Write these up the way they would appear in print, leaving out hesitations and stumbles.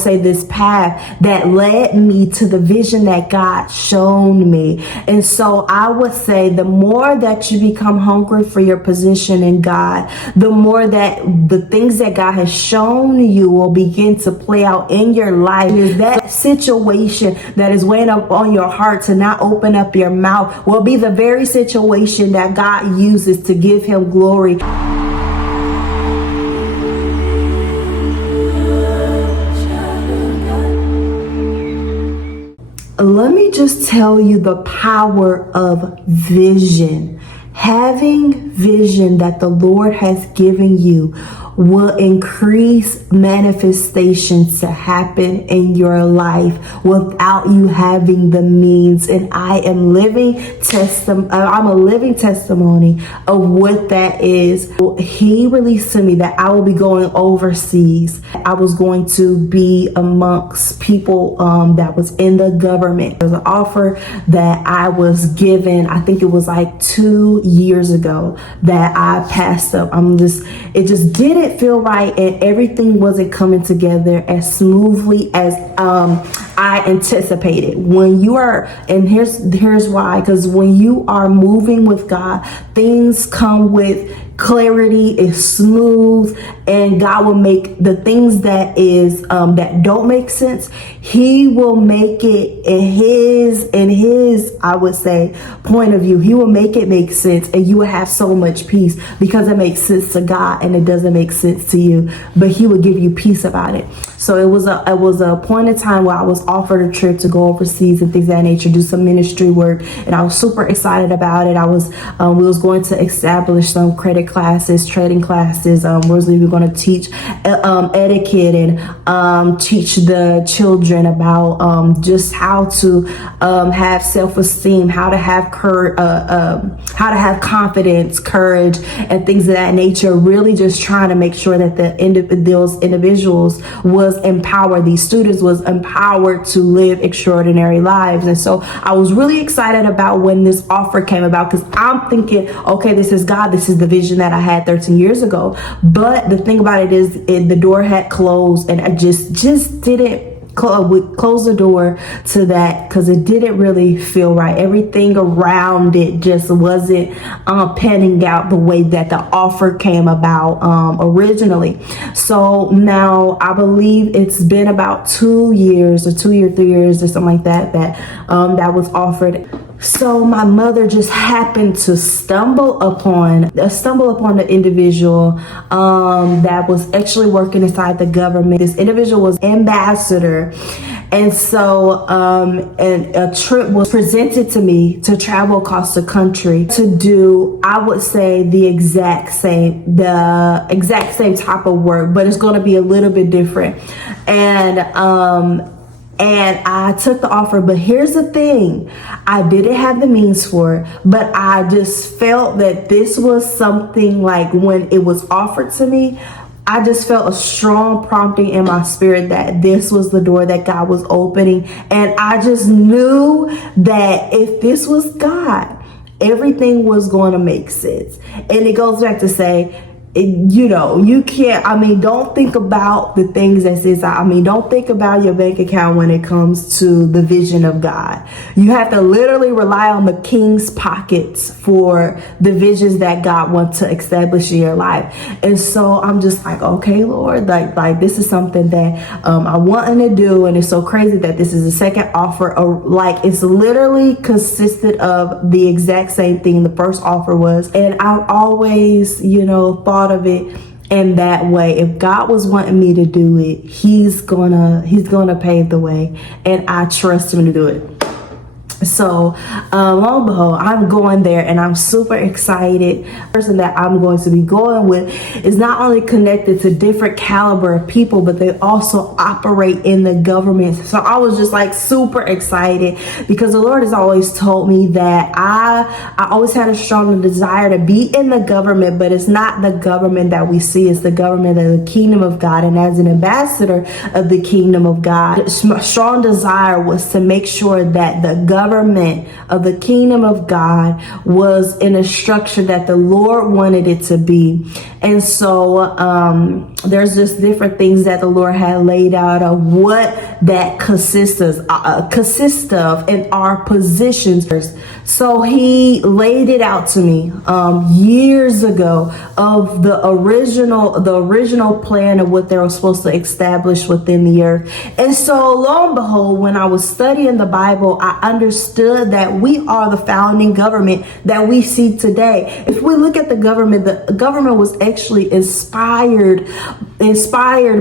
would say, this path that led me to the vision that God shown me. And so I would say the more that you become hungry for your position in God, the more that the things that God has shown you will begin to play out in your life. Is that situation that is weighing up on your heart to not open up your mouth will be the very situation that God uses to give him glory. Let me just tell you the power of vision. Having vision that the Lord has given you will increase manifestations to happen in your life without you having the means. And I'm a living testimony of what that is. He released to me that I will be going overseas. I was going to be amongst people that was in the government. There's an offer that I was given, I think it was like 2 years ago, that I passed up. It just didn't feel right, and everything wasn't coming together as smoothly as I anticipated. When you are, and here's why, because when you are moving with God, things come with clarity, is smooth, and God will make the things that don't make sense, he will make it in his I would say point of view. He will make it make sense, and you will have so much peace because it makes sense to God and it doesn't make sense to you, but he will give you peace about it. So it was a point in time where I was offered a trip to go overseas and things of that nature, do some ministry work, and I was super excited about it. We was going to establish some credit classes, trading classes. We were going to teach etiquette and teach the children about just how to have self-esteem, how to have confidence, courage, and things of that nature. Really just trying to make sure that those individuals was empowered, these students was empowered to live extraordinary lives. And so I was really excited about when this offer came about, because I'm thinking, okay, this is God, this is the vision that I had 13 years ago. But the thing about it is the door had closed, and I just didn't close the door to that because it didn't really feel right. Everything around it just wasn't panning out the way that the offer came about originally. So now I believe it's been about 2 years or 3 years or something like that that was offered. So my mother just happened to stumble upon the individual that was actually working inside the government. This individual was ambassador. And so and a trip was presented to me to travel across the country to do, I would say, the exact same type of work, but it's going to be a little bit different. And I took the offer, but here's the thing. I didn't have the means for it, but I just felt that this was something, like when it was offered to me, I just felt a strong prompting in my spirit that this was the door that God was opening. And I just knew that if this was God, everything was going to make sense. And it goes back to say, you can't, don't think about the things that's inside. Don't think about your bank account when it comes to the vision of God. You have to literally rely on the king's pockets for the visions that God wants to establish in your life. And so I'm just like, okay, Lord, like this is something that I wanted to do. And it's so crazy that this is the second offer. It's literally consisted of the exact same thing the first offer was. And I've always, thought of it in that way. If God was wanting me to do it, he's gonna pave the way, and I trust him to do it. So lo and behold, I'm going there, and I'm super excited. The person that I'm going to be going with is not only connected to different caliber of people, but they also operate in the government. So I was just like super excited, because the Lord has always told me that I always had a strong desire to be in the government, but it's not the government that we see, it's the government of the kingdom of God. And as an ambassador of the kingdom of God, my strong desire was to make sure that the government government of the kingdom of God was in a structure that the Lord wanted it to be. And so there's just different things that the Lord had laid out of what that consists of in our positions. So he laid it out to me years ago of the original plan of what they were supposed to establish within the earth. And so lo and behold, when I was studying the Bible, I understood that we are the founding government that we see today. If we look at the government was actually inspired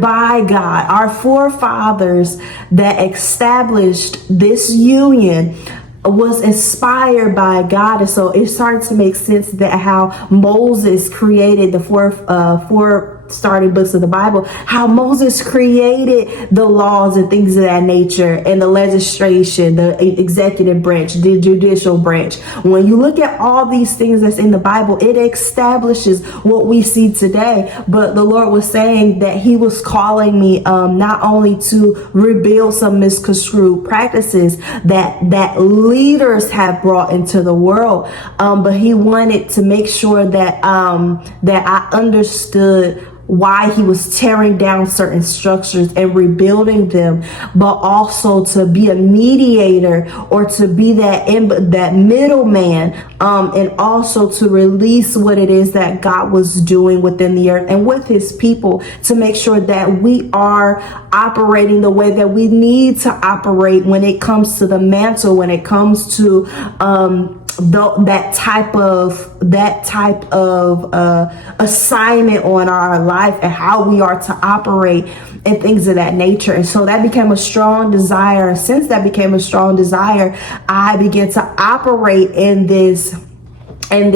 by God. Our forefathers that established this union was inspired by God. And so it started to make sense that how Moses created the four starting books of the Bible, how Moses created the laws and things of that nature, and the legislation, the executive branch, the judicial branch. When you look at all these things that's in the Bible, it establishes what we see today. But the Lord was saying that he was calling me not only to rebuild some misconstrued practices that leaders have brought into the world, but he wanted to make sure that that I understood why he was tearing down certain structures and rebuilding them, but also to be a mediator or to be that middleman, and also to release what it is that God was doing within the earth and with his people, to make sure that we are operating the way that we need to operate when it comes to the mantle, when it comes to that type of assignment on our life and how we are to operate and things of that nature. And so that became a strong desire. Since that became a strong desire, I began to operate in this and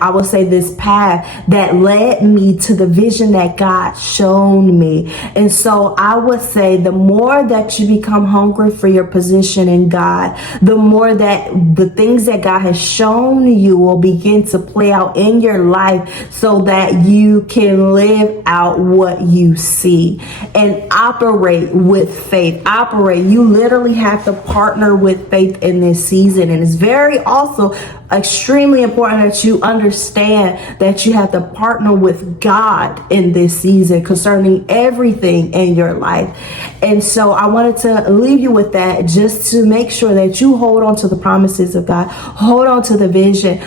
I will say this path that led me to the vision that God shown me. And so I would say the more that you become hungry for your position in God, the more that the things that God has shown you will begin to play out in your life, so that you can live out what you see and operate with faith. You literally have to partner with faith in this season. And it's very also extremely important that you understand that you have to partner with God in this season concerning everything in your life. And so I wanted to leave you with that, just to make sure that you hold on to the promises of God, hold on to the vision.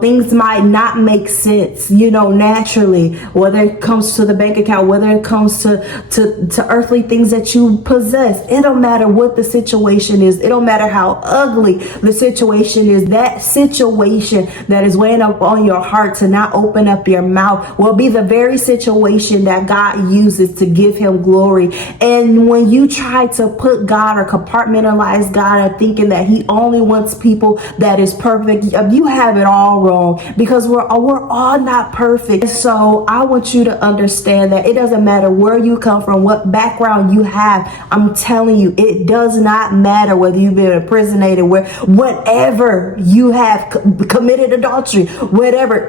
Things might not make sense, naturally, whether it comes to the bank account, whether it comes to earthly things that you possess. It don't matter what the situation is. It don't matter how ugly the situation is. That situation that is weighing up on your heart to not open up your mouth will be the very situation that God uses to give him glory. And when you try to put God or compartmentalize God, or thinking that he only wants people that is perfect, you have it all wrong, because we're all not perfect. So I want you to understand that it doesn't matter where you come from, what background you have. I'm telling you, it does not matter whether you've been imprisonated, whatever you have committed adultery, whatever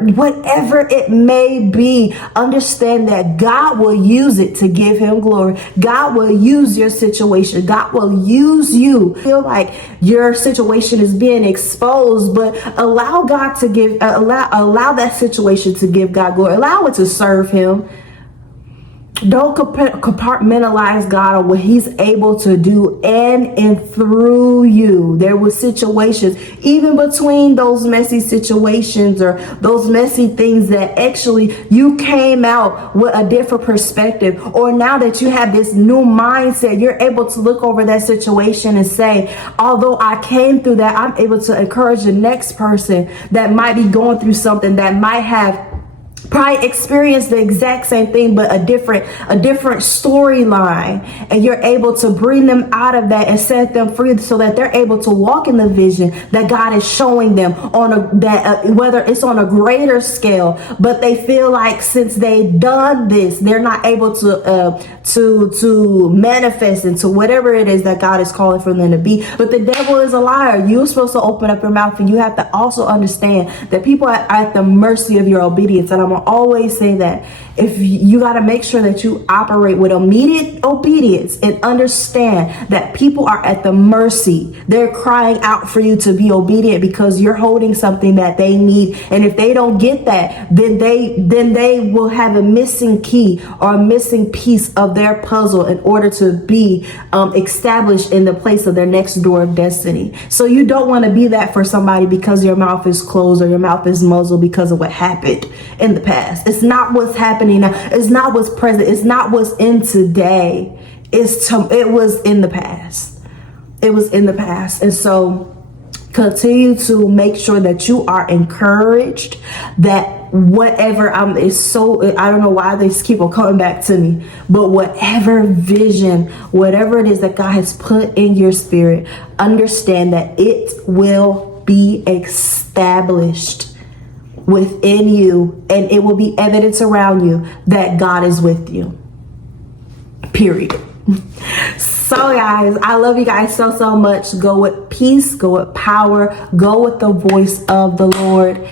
it may be. Understand that God will use it to give him glory. God will use your situation. God will use you. Feel like your situation is being exposed, but allow God to allow that situation to give God glory. Allow it to serve him. Don't compartmentalize God on what he's able to do in and through you. There were situations, even between those messy situations or those messy things, that actually you came out with a different perspective. Or now that you have this new mindset, you're able to look over that situation and say, although I came through that, I'm able to encourage the next person that might be going through something, that might have probably experience the exact same thing, but a different storyline, and you're able to bring them out of that and set them free, so that they're able to walk in the vision that God is showing them whether it's on a greater scale, but they feel like since they've done this, they're not able to manifest into whatever it is that God is calling for them to be. But the devil is a liar. You're supposed to open up your mouth, and you have to also understand that people are at the mercy of your obedience. And I'm I'm gonna always say that if you got to make sure that you operate with immediate obedience and understand that people are at the mercy. They're crying out for you to be obedient because you're holding something that they need. And if they don't get that, then they will have a missing key or a missing piece of their puzzle in order to be established in the place of their next door of destiny. So you don't want to be that for somebody because your mouth is closed or your mouth is muzzled because of what happened in the past. It's not what's happening now. It's not what's present. It's not what's in today. It was in the past. It was in the past. And so continue to make sure that you are encouraged, that whatever is so, I don't know why they keep on coming back to me, but whatever vision, whatever it is that God has put in your spirit, understand that it will be established within you, and it will be evidence around you that God is with you. Period. So guys, I love you guys so much. Go with peace, go with power, go with the voice of the Lord.